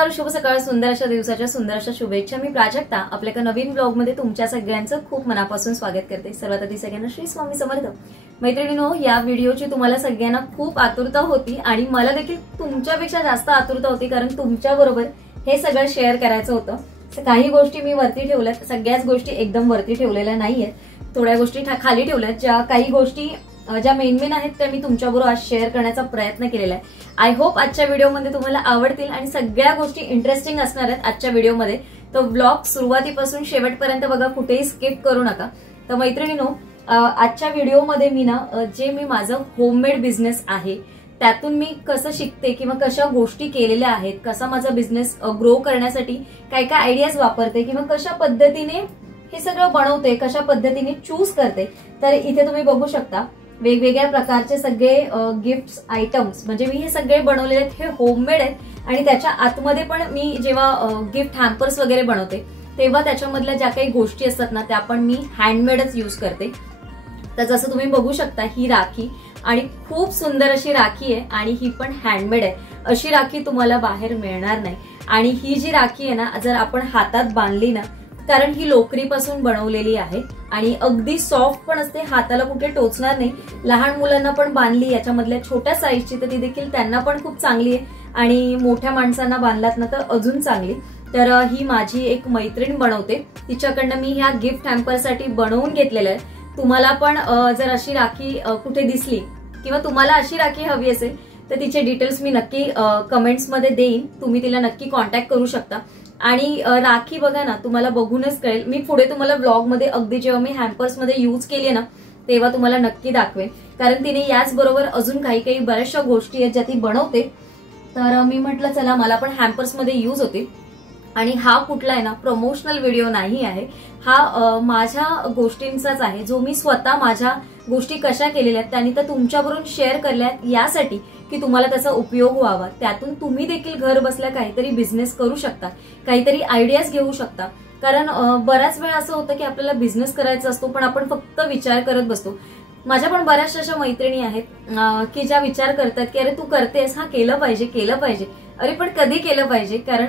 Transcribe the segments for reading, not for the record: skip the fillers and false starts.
नमस्कार, शुभ सकाळ, सुंदर अशा दिवसाच्या सुंदर अशा शुभेच्छा। मी प्राजक्ता आपल्या एका नवीन ब्लॉग मध्ये तुमच्या सगळ्यांचं खूप मनापासून स्वागत करते। सर्वात आधी सगळ्यांना श्री स्वामी समर्थ। मैत्रिणींनो, या व्हिडिओची तुम्हाला सगळ्यांना खूप आतुरता होती आणि मला देखील तुमच्यापेक्षा जास्त आतुरता होती, कारण तुमच्या बरोबर हे सगळं शेअर करायचं होतं। काही गोष्टी मी वरती ठेवल्यात, सगळ्याच गोष्टी एकदम वरती ठेवलेल्या नाहीयेत, थोड्या गोष्टी खाली ठेवल्यात। ज्या काही गोष्टी ज्या मेन आहेत त्या मी तुमच्याबरोबर आज शेअर करण्याचा प्रयत्न केलेला आहे। आय होप आजच्या व्हिडिओमध्ये तुम्हाला आवडतील आणि सगळ्या गोष्टी इंटरेस्टिंग असणार आहेत आजच्या व्हिडिओमध्ये। तर व्लॉग सुरुवातीपासून शेवटपर्यंत बघा, कुठेही स्किप करू नका। तर मैत्रिणींनो, आजच्या व्हिडिओमध्ये मी जे मी माझं होममेड बिझनेस आहे त्यातून मी कसं शिकते किंवा कशा गोष्टी केलेल्या आहेत, कसा माझा बिझनेस ग्रो करण्यासाठी काय काय आयडियाज वापरते किंवा कशा पद्धतीने हे सगळं बनवते, कशा पद्धतीने चूज करते। तर इथे तुम्ही बघू शकता वेगवेगळ्या प्रकारचे सगळे गिफ्ट्स आयटम्स, म्हणजे मी हे सगळे बनवलेले आहेत, हे होममेड आहेत। आणि त्याच्या आतमध्ये पण मी जेव्हा गिफ्ट हॅम्पर्स वगैरे बनवते तेव्हा त्याच्यामधल्या ज्या काही गोष्टी असतात ना त्या पण मी हँडमेडच यूज करते। तर जसं तुम्ही बघू शकता, ही राखी आणि खूप सुंदर अशी राखी आहे आणि ही पण हँडमेड आहे। अशी राखी तुम्हाला बाहेर मिळणार नाही। आणि ही जी राखी आहे ना, जर आपण हातात बांधली ना, कारण ही लोकरीपासून बनवलेली आहे आणि अगदी सॉफ्ट पण असते, हाताला कुठे टोचणार नाही। लहान मुलांना पण बांधली याच्यामधल्या छोट्या साईजची तर ती देखील त्यांना पण खूप चांगली आहे आणि मोठ्या माणसांना बांधलात ना तर अजून चांगली। तर ही माझी एक मैत्रीण बनवते, तिच्याकडनं मी ह्या गिफ्ट हॅम्परसाठी बनवून घेतलेलं आहे। तुम्हाला पण जर अशी राखी कुठे दिसली किंवा तुम्हाला अशी राखी हवी असेल तर तिचे डिटेल्स मी नक्की कमेंट्समध्ये देईन, तुम्ही तिला नक्की कॉन्टॅक्ट करू शकता। आणि राखी बघा ना, तुम्हाला बघूनच कळेल। मी पुढे तुम्हाला ब्लॉग मध्ये अगदी जेव्हा मी हॅम्पर्स मध्ये यूज केली ना तेव्हा तुम्हाला नक्की दाखवेन, कारण तिने याच बरोबर अजून काही काही बऱ्याचशा गोष्टी आहेत ज्या ती बनवते। तर मी म्हटलं चला मला पण हॅम्पर्स मध्ये यूज होते। आणि हा कुठला आहे ना प्रमोशनल व्हिडिओ नाही आहे, हा माझ्या गोष्टींचाच आहे, जो मी स्वतः माझ्या गोष्टी कशा केलेल्या आहेत त्यांनी तर तुमच्याबरोबर शेअर केल्यात यासाठी की तुम्हाला त्याचा उपयोग व्हावा, त्यातून तुम्ही देखील घर बसल्या काहीतरी बिझनेस करू शकता, काहीतरी आयडियाज घेऊ शकता। कारण बऱ्याच वेळा असं होतं की आपल्याला बिझनेस करायचा असतो पण आपण फक्त विचार करत बसतो। माझ्या पण बऱ्याचशा अशा मैत्रिणी आहेत की ज्या विचार करतात की अरे तू करतेस, हा केलं पाहिजे केलं पाहिजे, अरे पण कधी केलं पाहिजे, कारण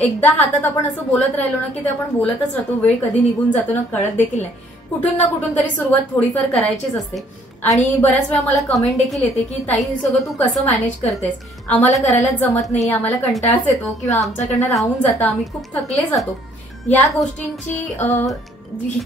एकदा हातात आपण असं बोलत राहिलो ना की ते आपण बोलतच राहतो, वेळ कधी निघून जातो ना कळत देखील नाही। कुठून ना कुठून तरी सुरुवात थोडीफार करायचीच असते। आणि बऱ्याच वेळा मला कमेंट देखील येते की ताई सगळं तू कसं मॅनेज करतेस, आम्हाला करायलाच जमत नाही, आम्हाला कंटाळाच येतो किंवा आमच्याकडनं राहून जातं, आम्ही खूप थकले जातो। या गोष्टींची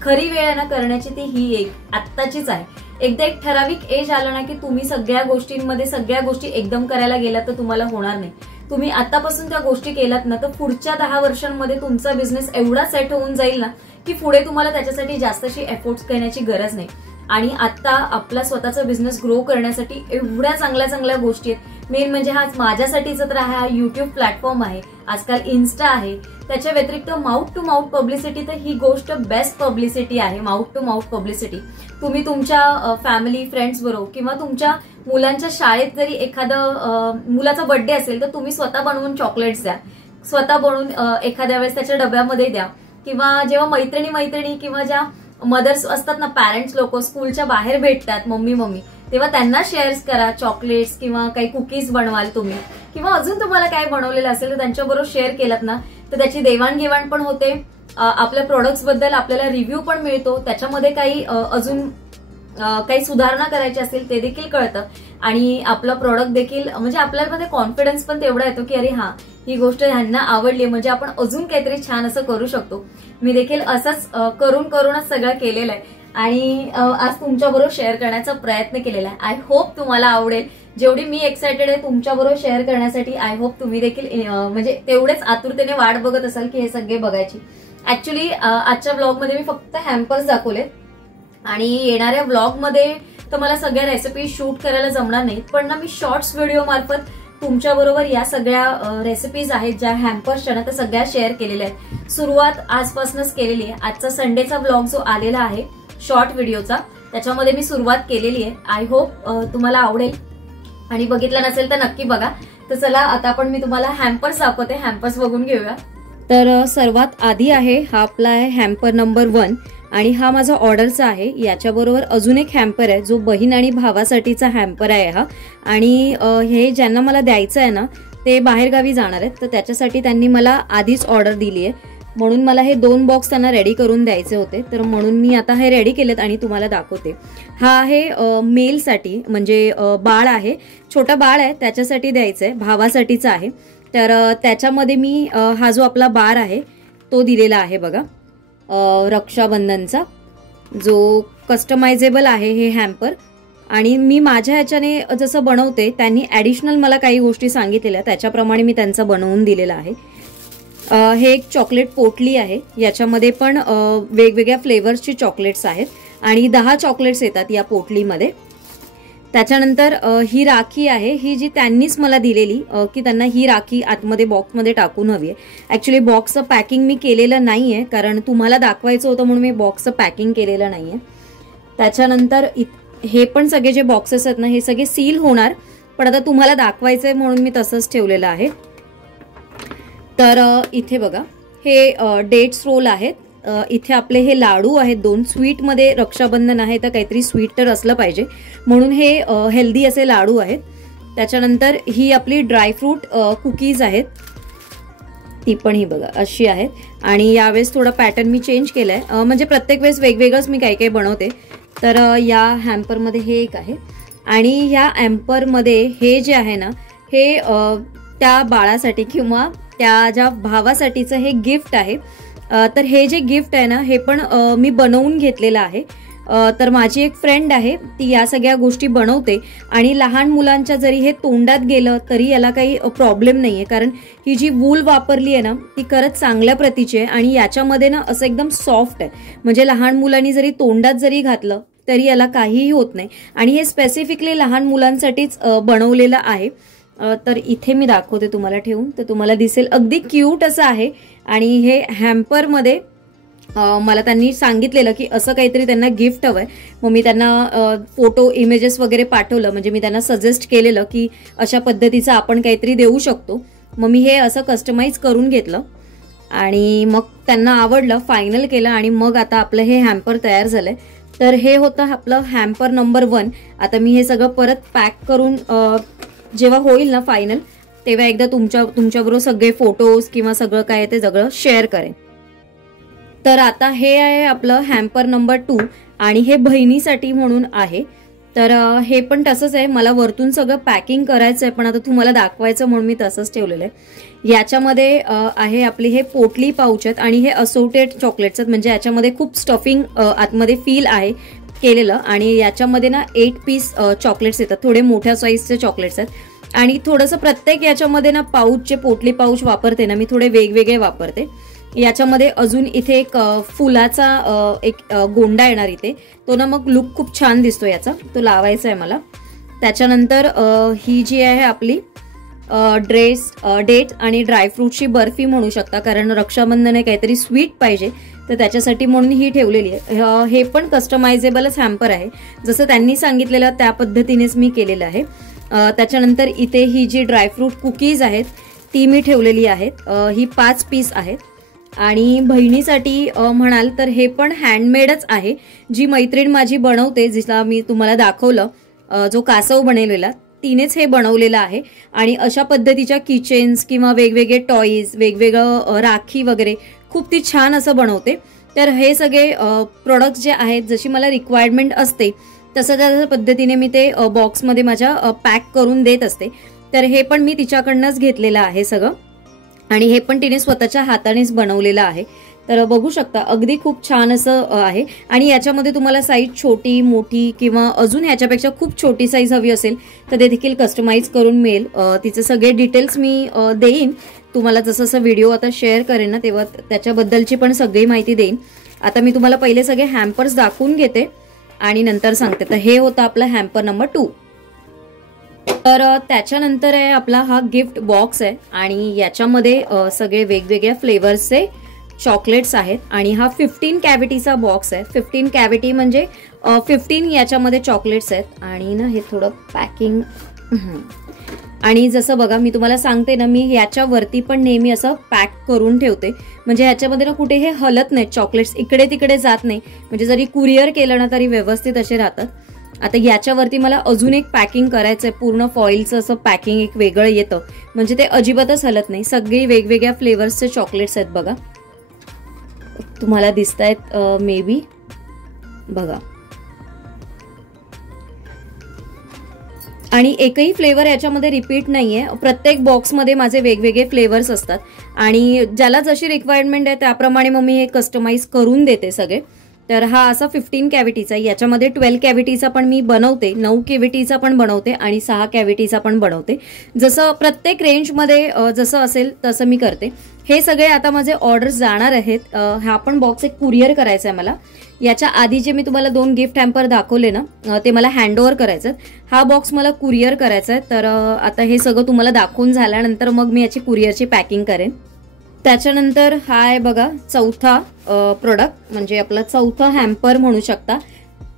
खरी वेळ आहे ना करण्याची ती ही एक आत्ताचीच आहे। एकदा एक ठराविक एज आला ना की तुम्ही सगळ्या गोष्टींमध्ये सगळ्या गोष्टी एकदम करायला गेलात तर तुम्हाला होणार नाही। तुम्ही आतापासून त्या गोष्टी केलात ना तर पुढच्या 10 वर्षांमध्ये तुमचा बिझनेस एवढा सेट होऊन जाईल ना की पुढे तुम्हाला त्याच्यासाठी जास्तशी एफर्ट्स करण्याची गरज नाही। आणि आता आपला स्वतःचा बिझनेस ग्रो करण्यासाठी एवढ्या चांगल्या चांगल्या गोष्टी आहेत। मेन म्हणजे हा माझ्यासाठीच तर हा युट्यूब प्लॅटफॉर्म आहे, आजकाल इन्स्टा आहे, त्याच्या व्यतिरिक्त माउथ टू माउथ पब्लिसिटी, तर ही गोष्ट बेस्ट पब्लिसिटी आहे। माउथ टू माउथ पब्लिसिटी तुम्ही तुमच्या फॅमिली फ्रेंड्स बरोबर किंवा तुमच्या मुलांच्या शाळेत जरी एखादं मुलाचा बर्थडे असेल तर तुम्ही स्वतः बनवून चॉकलेट्स द्या, स्वतः बनवून एखाद्या वेळेस त्याच्या डब्यामध्ये द्या, किंवा जेव्हा मैत्रिणी किंवा ज्या मदर्स असतात ना, पॅरेंट्स लोक स्कूलच्या बाहेर भेटतात मम्मी तेव्हा त्यांना शेअर्स करा, चॉकलेट्स किंवा काही कुकीज बनवाल तुम्ही किंवा अजून तुम्हाला काय बनवलेलं असेल तर त्यांच्याबरोबर शेअर केलात ना तर त्याची देवाणघेवाण पण होते, आपल्या प्रोडक्ट्स बद्दल आपल्याला रिव्ह्यू पण मिळतो, त्याच्यामध्ये काही अजून काही सुधारणा करायची असेल ते देखील कळतं आणि आपला प्रोडक्ट देखील म्हणजे आपल्यामध्ये कॉन्फिडन्स पण तेवढा येतो की अरे हा ही गोष्ट ह्यांना आवडली, म्हणजे आपण अजून काहीतरी छान असं करू शकतो। मी देखील असंच करूनच सगळं केलेलं आहे आणि आज तुमच्याबरोबर शेअर करण्याचा प्रयत्न केलेला आहे। आय होप तुम्हाला आवडेल, जेवढी मी एक्सायटेड आहे तुमच्याबरोबर शेअर करण्यासाठी आय होप तुम्ही देखील म्हणजे तेवढेच आतुरतेने वाट बघत असाल की हे सगळे बघायची। ऍक्च्युली आजच्या ब्लॉगमध्ये मी फक्त हॅम्पर्स दाखवले आणि येणाऱ्या ब्लॉगमध्ये तर मला सगळ्या रेसिपी शूट करायला जमणार नाहीत, पण ना मी शॉर्ट्स व्हिडिओ मार्फत तुमच्याबरोबर या सगळ्या रेसिपीज आहेत ज्या हॅम्पर्सच्या ना त्या सगळ्या शेअर केलेल्या आहेत। सुरुवात आजपासूनच केलेली आहे, आजचा संडेचा ब्लॉग जो आलेला आहे शॉर्ट व्हिडिओचा त्याच्यामध्ये मी सुरुवात केलेली आहे। आय होप तुम्हाला आवडेल आणि बघितलं नसेल तर नक्की बघा। तर चला आता आपण मी तुम्हाला हॅम्पर्स दाखवते, हॅम्पर्स बघून घेऊया। तर सर्वात आधी आहे हा आपला आहे हॅम्पर नंबर 1 आणि हा माझा ऑर्डरचा आहे। याच्याबरोबर अजून एक हॅम्पर आहे जो बहीण आणि भावासाठीचा हॅम्पर आहे हा, आणि हे ज्यांना मला द्यायचं आहे ना ते बाहेरगावी जाणार आहेत, तर त्याच्यासाठी त्यांनी मला आधीच ऑर्डर दिली आहे, म्हणून मला हे 2 बॉक्स त्यांना रेडी करून द्यायचे होते. तर म्हणून मी आता हे रेडी केलेत आणि तुम्हाला दाखवते. हा आहे मेलसाठी, म्हणजे बाळ आहे, छोटा बाळ आहे, त्याच्यासाठी द्यायचं आहे, भावासाठीचा आहे. तर त्याच्यामध्ये मी हा जो आपला बार आहे तो दिलेला आहे बघा, रक्षाबंधनचा, जो कस्टमायझेबल आहे हे हॅम्पर. आणि मी माझ्या ह्याच्याने जसं बनवते त्यांनी ॲडिशनल मला काही गोष्टी सांगितलेल्या, त्याच्याप्रमाणे मी त्यांचं बनवून दिलेलं आहे. हे एक चॉकलेट पोटली आहे, याच्यामध्ये पण वेगवेगळ्या फ्लेवर्सची चॉकलेट्स आहेत आणि 10 चॉकलेट्स येतात या पोटलीमध्ये. त्याच्यानंतर ही राखी आहे, ही जी त्यांनीच मला दिलेली की त्यांना ही राखी आतमध्ये बॉक्समध्ये टाकून हवी आहे. ॲक्च्युली बॉक्सचं पॅकिंग मी केलेलं नाही आहे, कारण तुम्हाला दाखवायचं होतं म्हणून मी बॉक्सचं पॅकिंग केलेलं नाही आहे. त्याच्यानंतर हे पण सगळे जे बॉक्सेस आहेत ना, हे सगळे सील होणार, पण आता तुम्हाला दाखवायचं आहे म्हणून मी तसंच ठेवलेलं आहे. तर इथे बघा, हे डेट्स रोल आहेत. इथे आपले हे लाडू आहेत 2. स्वीटमध्ये रक्षाबंधन आहे तर काहीतरी स्वीट तर असलं पाहिजे, म्हणून हे हेल्दी असे लाडू आहेत. त्याच्यानंतर ही आपली ड्रायफ्रूट कुकीज आहेत, ती पण ही बघा अशी आहेत. आणि यावेळेस थोडा पॅटर्न मी चेंज केलाय, म्हणजे प्रत्येक वेळेस वेगवेगळंच मी काही काही बनवते. तर या हॅम्परमध्ये हे एक आहे, आणि ह्या हॅम्परमध्ये हे जे आहे ना, हे त्या बाळासाठी किंवा त्या ज्या भावासाठीचं हे गिफ्ट आहे. तर हे जे गिफ्ट आहे ना, हे पण मी बनवून घेतलेलं आहे. तर माझी एक फ्रेंड आहे, ती या सगळ्या गोष्टी बनवते आणि लहान मुलांच्या जरी हे तोंडात गेलं तरी याला काही प्रॉब्लेम नाहीये, कारण ही जी वूल वापरली आहे ना ती खरंच चांगल्या प्रतीची आहे आणि याच्यामध्ये ना असं एकदम सॉफ्ट आहे, म्हणजे लहान मुलांनी जरी तोंडात जरी घातलं तरी याला काहीही होत नाही. आणि हे स्पेसिफिकली लहान मुलांसाठीच बनवलेलं आहे. तर इथे मी दाखवते तुम्हाला ठेवून, तर तुम्हाला दिसेल अगदी क्यूट असं आहे. आणि हे हॅम्परमध्ये मला त्यांनी सांगितलेलं की असं काहीतरी त्यांना गिफ्ट हवंय, मग मी त्यांना फोटो इमेजेस वगैरे पाठवलं, म्हणजे मी त्यांना सजेस्ट केलेलं की अशा पद्धतीचं आपण काहीतरी देऊ शकतो. मग मी हे असं कस्टमाइज करून घेतलं आणि मग त्यांना आवडलं, फायनल केलं आणि मग आता आपलं हे हॅम्पर तयार झालंय. तर हे होतं आपलं हॅम्पर नंबर 1. आता मी हे सगळं परत पॅक करून जेव्हा होईल ना फायनल, तेव्हा एकदा तुमच्याबरोबर सगळे फोटोज किंवा सगळं काय ते सगळं शेअर करेन. तर आता हे आहे आपलं हॅम्पर नंबर 2 आणि हे बहिणीसाठी म्हणून आहे. तर हे पण तसंच आहे, मला वरतून सगळं पॅकिंग करायचं आहे, पण आता तुम्हाला दाखवायचं म्हणून मी तसंच ठेवलेलं आहे. याच्यामध्ये आहे आपली हे पोटली पाऊच आहेत आणि हे असोर्टेड चॉकलेट्स आहेत, म्हणजे याच्यामध्ये खूप स्टफिंग आतमध्ये फील आहे केलेलं. आणि याच्यामध्ये ना 8 पीस चॉकलेट्स येतात, थोडे मोठ्या साईजचे चॉकलेट्स आहेत. आणि थोडंसं प्रत्येक याच्यामध्ये ना पाऊचचे पोटली पाऊच वापरते ना मी, थोडे वेगवेगळे वापरते. याच्यामध्ये अजून इथे एक फुलाचा एक गोंडा येणार इथे, तो ना मग लुक खूप छान दिसतो याचा, तो लावायचा आहे मला. त्याच्यानंतर ही जी आहे आपली डेट आणि ड्रायफ्रूटची बर्फी म्हणू शकता, कारण रक्षाबंधन आहे काहीतरी स्वीट पाहिजे, तर त्याच्यासाठी म्हणून ही ठेवलेली आहे. हे पण कस्टमायझेबलच हॅम्पर आहे, जसं त्यांनी सांगितलेलं त्या पद्धतीनेच मी केलेलं आहे. त्याच्यानंतर इथे ही जी ड्रायफ्रूट कुकीज आहेत ती मी ठेवलेली आहेत, ही 5 पीस आहेत. आणि बहिणीसाठी म्हणाल तर हे पण हँडमेडच आहे, जी मैत्रीण माझी बनवते, जिला मी तुम्हाला दाखवलं जो कासव बनवलेला, तिनेच हे बनवलेलं आहे. आणि अशा पद्धतीच्या किचन्स किंवा वेगवेगळे टॉईज, वेगवेगळं राखी वगैरे खूप ती छान असं बनवते. तर हे सगळे प्रोडक्ट्स जे आहेत, जशी मला रिक्वायरमेंट असते तसं त्या पद्धतीने मी ते बॉक्समध्ये माझ्या पॅक करून देत असते. तर हे पण मी तिच्याकडनंच घेतलेलं आहे सगळं, आणि हे पण तिने स्वतःच्या हातानेच बनवलेलं आहे. तर बघू शकता अगदी खूप छान असं आहे. आणि याच्यामध्ये तुम्हाला साईज छोटी मोठी किंवा अजून ह्याच्यापेक्षा खूप छोटी साईज हवी असेल तर ते देखील कस्टमाइज करून मिळेल. तिचे सगळे डिटेल्स मी देईन तुम्हाला, जसं जसं व्हिडिओ आता शेअर करेन ना तेव्हा त्याच्याबद्दलची पण सगळी माहिती देईन. आता मी तुम्हाला पहिले सगळे हॅम्पर्स दाखवून घेते आणि नंतर सांगते. तर हे होतं आपलं हॅम्पर नंबर 2. तर त्याच्यानंतर आहे आपला हा गिफ्ट बॉक्स आहे आणि याच्यामध्ये सगळे वेगवेगळ्या फ्लेवर्सचे चॉकलेट्स आहेत. आणि हा 15 कॅव्हिटीचा बॉक्स आहे. 15 कॅव्हिटी म्हणजे 15 याच्यामध्ये चॉकलेट्स आहेत. आणि ना हे थोडं पॅकिंग, आणि जसं बघा मी तुम्हाला सांगते ना, मी याच्यावरती पण नेहमी असं पॅक करून ठेवते, म्हणजे ह्याच्यामध्ये ना कुठे हे हलत नाहीत चॉकलेट्स, इकडे तिकडे जात नाही, म्हणजे जरी कुरिअर केलं ना तरी व्यवस्थित असे राहतात. आता याच्यावरती मला अजून एक पॅकिंग करायचंय, पूर्ण फॉइलचं असं पॅकिंग एक वेगळं येतं, म्हणजे ते अजिबातच हलत नाही. सगळी वेगवेगळ्या फ्लेवर्सचे चॉकलेट्स आहेत बघा, तुम्हाला दिसत आहेत मे बी बघा. आणि एकही फ्लेवर याच्यामध्ये रिपीट नाहीये, प्रत्येक बॉक्समध्ये माझे वेगवेगळे फ्लेवर्स असतात आणि ज्याला जशी रिक्वायरमेंट आहे त्याप्रमाणे मग मी हे कस्टमाइज करून देते सगळे. तर हा असा 15 कॅव्हिटीचा, याच्यामध्ये 12 कॅव्हिटीचा पण मी बनवते, 9 कॅव्हिटीचा पण बनवते आणि 6 कॅव्हिटीचा पण बनवते. जसं प्रत्येक रेंजमध्ये जसं असेल तसं मी करते. हे सगळे आता माझे ऑर्डर्स जाणार आहेत. हा पण बॉक्स एक कुरिअर करायचा आहे मला. याच्या आधी जे मी तुम्हाला 2 गिफ्ट हॅम्पर दाखवले ना, ते मला हँडओव्हर करायचं. हा बॉक्स मला कुरिअर करायचा आहे. तर आता हे सगळं तुम्हाला दाखवून झाल्यानंतर मग मी याची कुरिअरची पॅकिंग करेन. त्याच्यानंतर हा आहे बघा चौथा प्रोडक्ट, म्हणजे आपला चौथा हॅम्पर म्हणू शकता.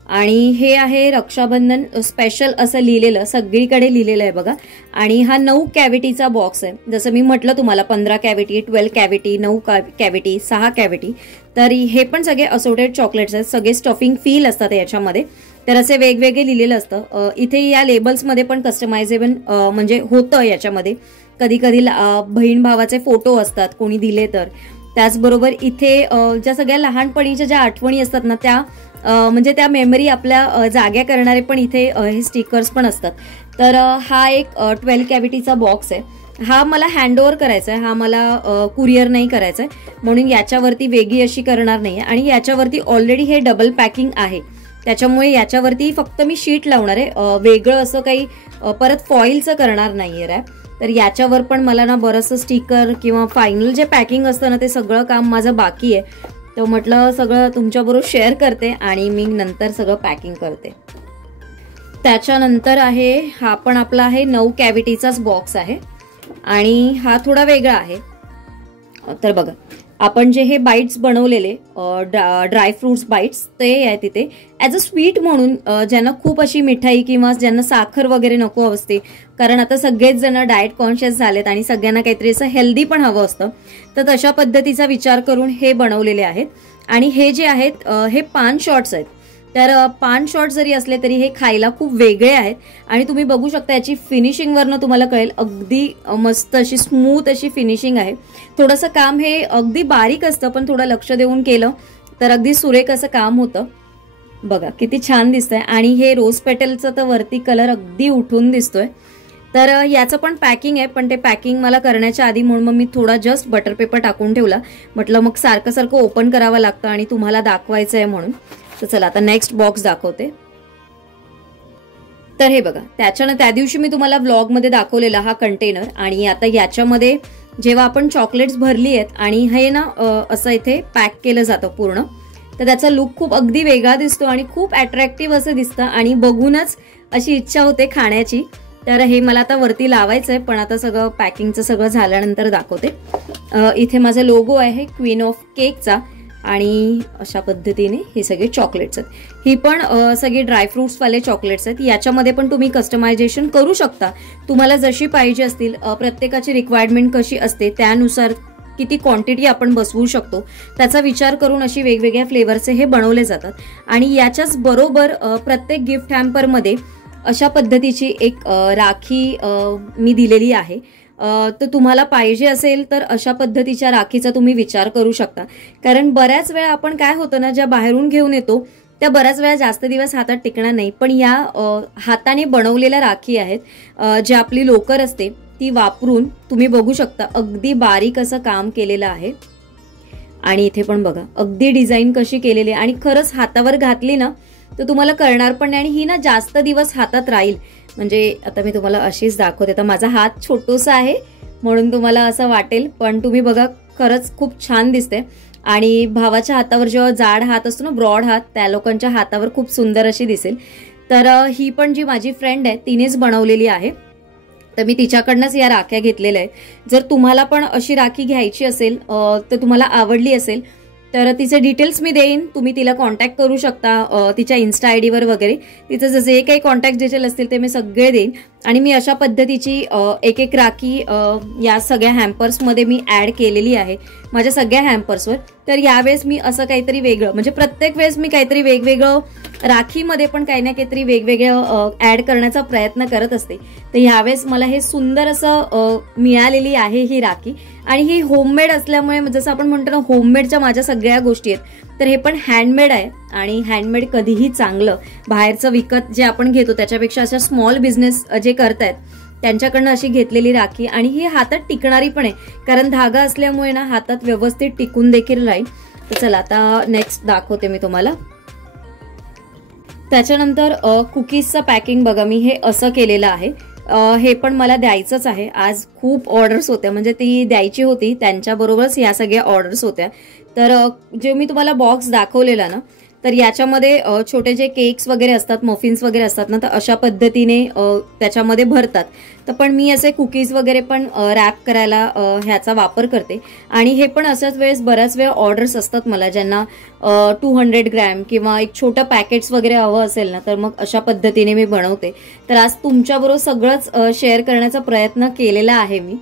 आणि हे आहे रक्षाबंधन स्पेशल असं लिहिलेलं, सगळीकडे लिहिलेलं आहे बघा. आणि हा 9 कॅव्हिटीचा बॉक्स आहे. जसं मी म्हटलं तुम्हाला 15 कॅव्हिटी, 12 कॅव्हिटी, 9 कॅव्हिटी, 6 कॅव्हिटी. तर हे पण सगळे असोर्टेड चॉकलेट्स आहेत, सगळे स्टफिंग फील असतात याच्यामध्ये. तर असे वेगवेगळे लिहिलेलं असतं. इथे या लेबल्समध्ये पण कस्टमायझेबल म्हणजे होतं याच्यामध्ये. कधी कधी बहीण भावाचे फोटो असतात कोणी दिले तर. त्याचबरोबर इथे ज्या सगळ्या लहानपणीच्या ज्या आठवणी असतात ना, त्या म्हणजे त्या मेमरी आपल्या जाग्या करणारे पण इथे हे स्टिकर्स पण असतात. तर हा एक 12 कॅव्हिटीचा बॉक्स आहे. हा मला हँडओव्हर करायचा आहे, हा मला कुरिअर नाही करायचा आहे, म्हणून याच्यावरती वेगळी अशी करणार नाही. आणि याच्यावरती ऑलरेडी हे डबल पॅकिंग आहे, त्याच्यामुळे याच्यावरती फक्त मी शीट लावणार आहे, वेगळं असं काही परत फॉइलचं करणार नाहीये रॅप. तर याच्यावर पण मला ना बरंचसं स्टिकर किंवा फायनल जे पॅकिंग असतं ना, ते सगळं काम माझं बाकी आहे. तर म्हटलं सगळं तुमच्याबरोबर शेअर करते आणि मी नंतर सगळं पॅकिंग करते. त्याच्यानंतर आहे हा पण आपला आहे 9 कॅव्हिटीचाच बॉक्स आहे आणि हा थोडा वेगळा आहे. तर बघा, आपण जे हे बाईट्स बनवलेले ड्राय फ्रुट्स बाईट्स ते आहे तिथे ॲज अ स्वीट म्हणून, ज्यांना खूप अशी मिठाई किंवा ज्यांना साखर वगैरे नको असते, कारण आता सगळेच जण डाएट कॉन्शियस झालेत आणि सगळ्यांना काहीतरी असं हेल्दी पण हवं असतं. तर तशा पद्धतीचा विचार करून हे बनवलेले आहेत. आणि हे जे आहेत हे पान शॉट्स आहेत. तर पान शॉट जरी असले तरी हे खायला खूप वेगळे आहेत. आणि तुम्ही बघू शकता याची फिनिशिंगवरनं तुम्हाला कळेल, अगदी मस्त अशी स्मूथ अशी फिनिशिंग आहे. थोडंसं काम हे अगदी बारीक असतं, पण थोडं लक्ष देऊन केलं तर अगदी सुरेख असं काम होतं. बघा किती छान दिसतंय. आणि हे रोज पेटलचं तर वरती कलर अगदी उठून दिसतोय. तर याचं पण पॅकिंग आहे, पण ते पॅकिंग मला करण्याच्या आधी म्हणून मग मी थोडा जस्ट बटर पेपर टाकून ठेवला. म्हटलं मग सारखं सारखं ओपन करावं लागतं आणि तुम्हाला दाखवायचं आहे म्हणून. तर चला आता नेक्स्ट बॉक्स दाखवते. तर हे बघा, त्या दिवशी मी तुम्हाला व्लॉगमध्ये दाखवलेला हा कंटेनर. आणि आता याच्यामध्ये जेव्हा आपण चॉकलेट्स भरली आहेत आणि हे ना असं इथे पॅक केलं जातं पूर्ण, तर त्याचा लुक खूप अगदी वेगळा दिसतो आणि खूप अट्रॅक्टिव्ह असं दिसतं आणि बघूनच अशी इच्छा होते खाण्याची. तर हे मला आता वरती लावायचं आहे, पण आता सगळं पॅकिंगचं सगळं झाल्यानंतर दाखवते. इथे माझा लोगो आहे क्वीन ऑफ केकचा आणि अशा पद्धतीने हे सगळे चॉकलेट्स आहेत. ही पण सगळी ड्रायफ्रुट्सवाले चॉकलेट्स आहेत. याच्यामध्ये पण तुम्ही कस्टमायझेशन करू शकता, तुम्हाला जशी पाहिजे असतील. प्रत्येकाची रिक्वायरमेंट कशी असते त्यानुसार किती क्वांटिटी आपण बसवू शकतो त्याचा विचार करून अशी वेगवेगळ्या फ्लेवरचे हे बनवले जातात. आणि याच्याच बरोबर प्रत्येक गिफ्ट हॅम्परमध्ये अशा पद्धतीची एक राखी मी दिलेली आहे. तर तुम्हाला पाहिजे असेल तर अशा पद्धतीच्या राखीचा तुम्ही विचार करू शकता. कारण बऱ्याच वेळा आपण काय होतं ना, ज्या बाहेरून घेऊन येतो त्या बऱ्याच वेळा जास्त दिवस हातात टिकणार नाही. पण या हाताने बनवलेल्या राखी आहेत, जी आपली लोकर असते ती वापरून तुम्ही बघू शकता अगदी बारीक असं काम केलेलं आहे. आणि इथे पण बघा अगदी डिझाईन कशी केलेली आहे. आणि खरंच हातावर घातली ना तर तुम्हाला कळणार पण नाही. आणि ही ना जास्त दिवस हातात राहील. म्हणजे आता मी तुम्हाला अशीच दाखवते. तर माझा हात छोटूसा आहे म्हणून तुम्हाला असं वाटेल, पण तुम्ही बघा खरंच खूप छान दिसते. आणि भावाच्या हातावर जेव्हा जाड हात असतो ना, ब्रॉड हात, त्या लोकांच्या हातावर खूप सुंदर अशी दिसेल. तर ही पण जी माझी फ्रेंड आहे तिनेच बनवलेली आहे. तर मी तिच्याकडनंच या राख्या घेतलेल्या आहेत. जर तुम्हाला पण अशी राखी घ्यायची असेल तर तुम्हाला आवडली असेल तर तिचे डिटेल्स मी देईन, तुम्ही तिला कॉन्टॅक्ट करू शकता तिच्या इन्स्टा ID वर वगैरे. तिचं जसे काही कॉन्टॅक्ट डिटेल असतील ते मी सगळे देईन. आणि मी अशा पद्धतीची एक एक राखी या सगळ्या हॅम्पर्समध्ये मी ॲड केलेली आहे माझ्या सगळ्या हॅम्पर्सवर. तर यावेळेस मी असं काहीतरी वेगळं, म्हणजे प्रत्येक वेळेस मी काहीतरी वेगवेगळं राखीमध्ये पण काही ना काहीतरी वेगवेगळं ऍड करण्याचा प्रयत्न करत असते. तर ह्यावेळेस मला हे सुंदर असं मिळालेली आहे ही राखी. आणि ही होममेड असल्यामुळे जसं आपण म्हणतो ना, होममेडच्या माझ्या सगळ्या गोष्टी आहेत, तर हे पण हँडमेड आहे. आणि हँडमेड कधीही चांगलं. बाहेरचं विकत जे आपण घेतो त्याच्यापेक्षा अशा स्मॉल बिझनेस जे करतायत त्यांच्याकडनं अशी घेतलेली राखी. आणि ही हातात टिकणारी पण आहे, कारण धागा असल्यामुळे ना हातात व्यवस्थित टिकून देखील राहील. तर चला आता नेक्स्ट दाखवते मी तुम्हाला. त्याच्यानंतर कुकीजचं पॅकिंग बघा, मी हे असं केलेलं आहे. हे पण मला द्यायचंच आहे. आज खूप ऑर्डर्स होत्या, म्हणजे ती द्यायची होती, त्यांच्याबरोबरच या सगळ्या ऑर्डर्स होत्या. तर जे मी तुम्हाला बॉक्स दाखवलेला ना, तर याच्यामध्ये छोटे जे केक्स वगैरे असतात, मफिन्स वगैरे असतात ना, तर अशा पद्धतीने त्याच्यामध्ये भरतात. तर पण मी असे कुकीज वगैरे पण रॅप करायला ह्याचा वापर करते. आणि हे पण अशाच वेळेस बऱ्याच वेळा ऑर्डर्स असतात मला, ज्यांना 200 ग्रॅम किंवा एक छोटं पॅकेट्स वगैरे हवं असेल ना, तर मग अशा पद्धतीने मी बनवते. तर आज तुमच्याबरोबर सगळंच शेअर करण्याचा प्रयत्न केलेला आहे मी.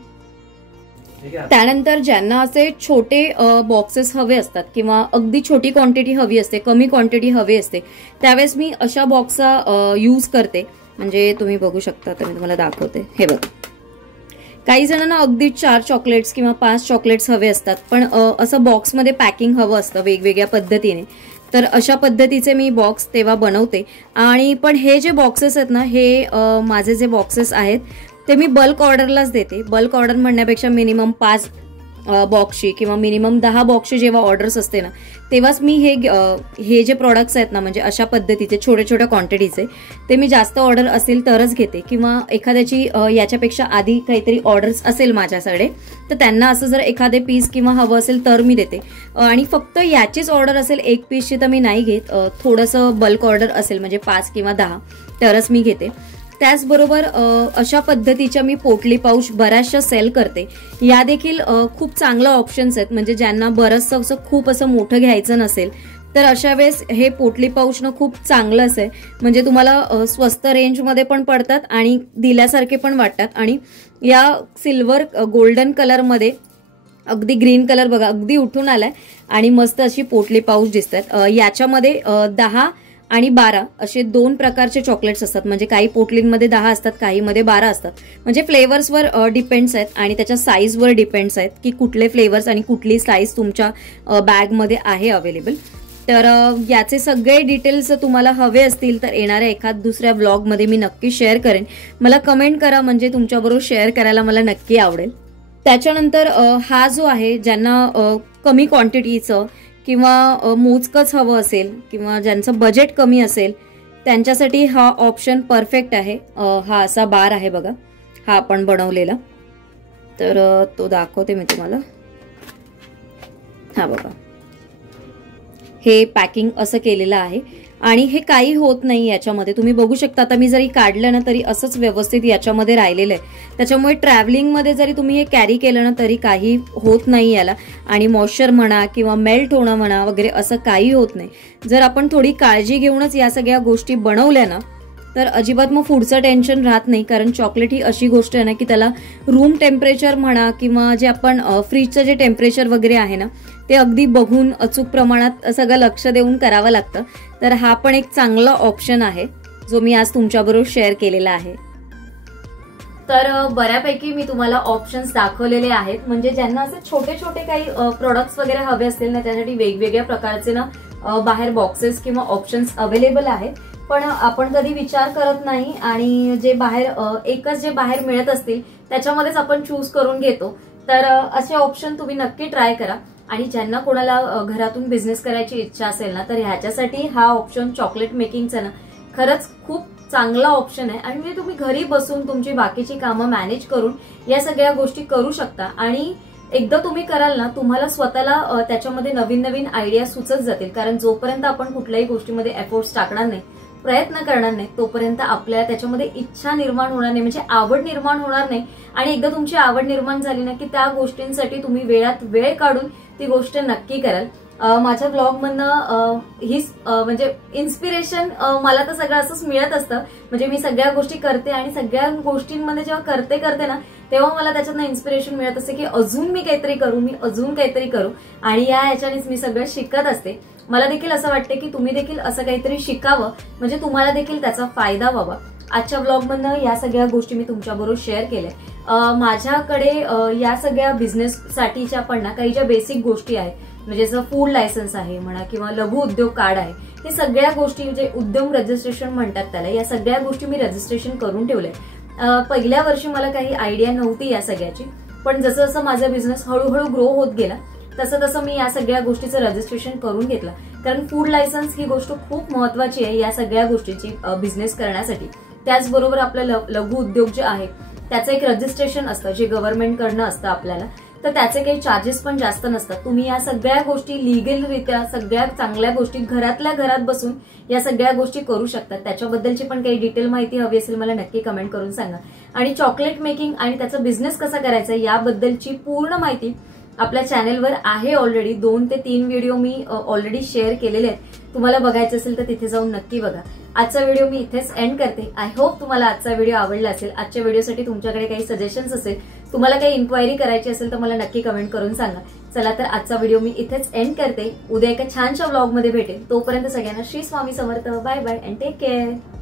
त्यानंतर ज्यांना असे छोटे बॉक्सेस हवे असतात किंवा अगदी छोटी क्वांटिटी हवी असते, कमी क्वांटिटी हवी असते, त्यावेळेस मी अशा बॉक्सचा यूज करते. म्हणजे तुम्ही बघू शकता, तर मी तुम्हाला दाखवते. हे बघा, काही जणांना अगदी 4 चॉकलेट्स किंवा 5 चॉकलेट्स हवे असतात, पण असं बॉक्समध्ये पॅकिंग हवं असतं वेगवेगळ्या पद्धतीने. तर अशा पद्धतीचे मी बॉक्स तेव्हा बनवते. आणि पण हे जे बॉक्सेस आहेत ना, हे माझे जे बॉक्सेस आहेत ते मी बल्क ऑर्डरलाच देते. बल्क ऑर्डर म्हणण्यापेक्षा मिनिमम 5 बॉक्सची किंवा मिनिमम 10 बॉक्सची जेव्हा ऑर्डर्स असते ना, तेव्हाच मी हे जे प्रोडक्ट्स आहेत ना, म्हणजे अशा पद्धतीचे छोट्या छोट्या क्वांटिटीचे, ते मी जास्त ऑर्डर असेल तरच घेते. किंवा एखाद्याची याच्यापेक्षा आधी काहीतरी ऑर्डर्स असेल माझ्याकडे, तर त्यांना असं जर एखादे पीस किंवा हवं असेल तर मी देते. आणि फक्त याचीच ऑर्डर असेल एक पीसची तर मी नाही घेत. थोडंसं बल्क ऑर्डर असेल म्हणजे 5 किंवा 10 तरच मी घेते. त्याचबरोबर अशा पद्धतीच्या मी पोटली पाऊच बऱ्याचशा सेल करते. या देखील खूप चांगलं ऑप्शन्स आहेत. म्हणजे ज्यांना बरंचसं असं खूप असं मोठं घ्यायचं नसेल, तर अशा वेळेस हे पोटली पाऊच ना खूप चांगलं असं आहे. म्हणजे तुम्हाला स्वस्त रेंजमध्ये पण पडतात आणि दिल्यासारखे पण वाटतात. आणि या सिल्वर गोल्डन कलरमध्ये अगदी ग्रीन कलर बघा, अगदी उठून आलाय आणि मस्त अशी पोटली पाऊच दिसतात. याच्यामध्ये 10 आणि 12 असे 2 प्रकारचे चॉकलेट्स असतात. म्हणजे काही पोटलींमध्ये 10 असतात, काहीमध्ये 12 असतात. म्हणजे फ्लेवर्सवर डिपेंड्स आहेत आणि त्याच्या साईजवर डिपेंड्स आहेत की कुठले फ्लेवर्स आणि कुठली साईज तुमच्या बॅगमध्ये आहे अवेलेबल. तर याचे सगळे डिटेल्स तुम्हाला हवे असतील तर येणाऱ्या एखाद दुसऱ्या व्लॉगमध्ये मी नक्की शेअर करेन. मला कमेंट करा, म्हणजे तुमच्याबरोबर शेअर करायला मला नक्की आवडेल. त्याच्यानंतर हा जो आहे, ज्यांना कमी क्वांटिटीचं किंवा मोजकंच हवं असेल किंवा ज्यांचं बजेट कमी असेल, त्यांच्यासाठी हा ऑप्शन परफेक्ट आहे. हा असा बार आहे बघा, हा आपण बनवलेला. तर तो दाखवते मी तुम्हाला. हा बघा, हे पॅकिंग असं केलेलं आहे आणि हे काही होत नाही याच्यामध्ये. तुम्ही बघू शकता, आता मी जरी काढलं ना तरी असंच व्यवस्थित याच्यामध्ये राहिलेलं आहे. त्याच्यामुळे ट्रॅव्हलिंगमध्ये जरी तुम्ही हे कॅरी केलं ना तरी काही होत नाही याला. आणि मॉइश्चर म्हणा किंवा मेल्ट होणं म्हणा वगैरे असं काही होत नाही. जर आपण थोडी काळजी घेऊनच या सगळ्या गोष्टी बनवल्या ना, तर अजिबात मग पुढचं टेन्शन राहत नाही. कारण चॉकलेट ही अशी गोष्ट आहे ना की त्याला रूम टेम्परेचर म्हणा किंवा जे आपण फ्रीजचं जे टेम्परेचर वगैरे आहे ना, ते अगदी बघून अचूक प्रमाणात सगळं लक्ष देऊन करावं लागतं. तर हा पण एक चांगला ऑप्शन आहे जो मी आज तुमच्याबरोबर शेअर केलेला आहे. तर बऱ्यापैकी मी तुम्हाला ऑप्शन्स दाखवलेले आहेत. म्हणजे ज्यांना असे छोटे छोटे काही प्रोडक्ट्स वगैरे हवे असतील ना, त्यासाठी वेगवेगळ्या प्रकारचे ना बाहेर बॉक्सेस किंवा ऑप्शन्स अवेलेबल आहेत. पण आपण कधी विचार करत नाही आणि जे बाहेर एकच जे बाहेर मिळत असतील त्याच्यामध्येच आपण चूज करून घेतो. तर असे ऑप्शन तुम्ही नक्की ट्राय करा. आणि ज्यांना कोणाला घरातून बिझनेस करायची इच्छा असेल ना, तर ह्याच्यासाठी हा ऑप्शन चॉकलेट मेकिंगचा ना खरंच खूप चांगला ऑप्शन आहे. आणि म्हणजे तुम्ही घरी बसून तुमची बाकीची कामं मॅनेज करून या सगळ्या गोष्टी करू शकता. आणि एकदा तुम्ही कराल ना, तुम्हाला स्वतःला त्याच्यामध्ये नवीन नवीन आयडिया सुचत जातील. कारण जोपर्यंत आपण कुठल्याही गोष्टीमध्ये एफर्ट्स टाकणार नाही, प्रयत्न करणार नाही, तोपर्यंत आपल्याला त्याच्यामध्ये इच्छा निर्माण होणार नाही, म्हणजे आवड निर्माण होणार नाही. आणि एकदा तुमची आवड निर्माण झाली ना की त्या गोष्टींसाठी तुम्ही वेळात वेळ काढून ती गोष्ट नक्की कराल. माझ्या ब्लॉगमधनं हीच म्हणजे इन्स्पिरेशन मला तर सगळं असंच मिळत असतं. म्हणजे मी सगळ्या गोष्टी करते आणि सगळ्या गोष्टींमध्ये जेव्हा करते ना, तेव्हा मला त्याच्यातनं इन्स्पिरेशन मिळत असते की अजून मी काहीतरी करू आणि या ह्याच्यानेच मी सगळं शिकत असते. मला देखील असं वाटतं की तुम्ही देखील असं काहीतरी शिकावं, म्हणजे तुम्हाला देखील त्याचा फायदा व्हावा. आजच्या ब्लॉगमधनं या सगळ्या गोष्टी मी तुमच्याबरोबर शेअर केल्या. माझ्याकडे या सगळ्या बिझनेससाठीच्या पण ना काही ज्या बेसिक गोष्टी आहेत, म्हणजे जसं फूड लायसन्स आहे म्हणा किंवा लघु उद्योग कार्ड आहे, हे सगळ्या गोष्टी म्हणजे उद्यम रजिस्ट्रेशन म्हणतात त्याला, या सगळ्या गोष्टी मी रजिस्ट्रेशन करून ठेवलंय. पहिल्या वर्षी मला काही आयडिया नव्हती या सगळ्याची, पण जसं जसं माझा बिझनेस हळूहळू ग्रो होत गेला तसं तसं मी या सगळ्या गोष्टीचं रजिस्ट्रेशन करून घेतलं. कारण फूड लायसन्स ही गोष्ट खूप महत्वाची आहे या सगळ्या गोष्टीची बिझनेस करण्यासाठी. त्याचबरोबर आपलं लघु उद्योग जे आहे त्याचं एक रजिस्ट्रेशन असतं जे गव्हर्नमेंटकडनं असतं आपल्याला, तर त्याचे काही चार्जेस पण जास्त नसतात. तुम्ही या सगळ्या गोष्टी लिगलरित्या सगळ्या चांगल्या गोष्टी घरातल्या घरात बसून या सगळ्या गोष्टी करू शकतात. त्याच्याबद्दलची पण काही डिटेल माहिती हवी असेल मला नक्की कमेंट करून सांगा. आणि चॉकलेट मेकिंग आणि त्याचा बिझनेस कसा करायचा याबद्दलची पूर्ण माहिती आपल्या चॅनेलवर आहे. ऑलरेडी 2 ते 3 व्हिडिओ मी ऑलरेडी शेअर केलेले आहेत. तुम्हाला बघायचं असेल तर तिथे जाऊन नक्की बघा. आजचा व्हिडिओ मी इथेच एंड करते. आय होप तुम्हाला आजचा व्हिडिओ आवडला असेल. आजच्या व्हिडिओसाठी तुमच्याकडे काही सजेशन्स असेल, तुम्हाला काही इन्क्वायरी करायची असेल तर मला नक्की कमेंट करून सांगा. चला तर आजचा व्हिडिओ मी इथेच एंड करते. उद्या एका छानशा व्लॉगमध्ये भेटेल. तोपर्यंत सगळ्यांना Shri Swami Samarth. Bye bye and take care.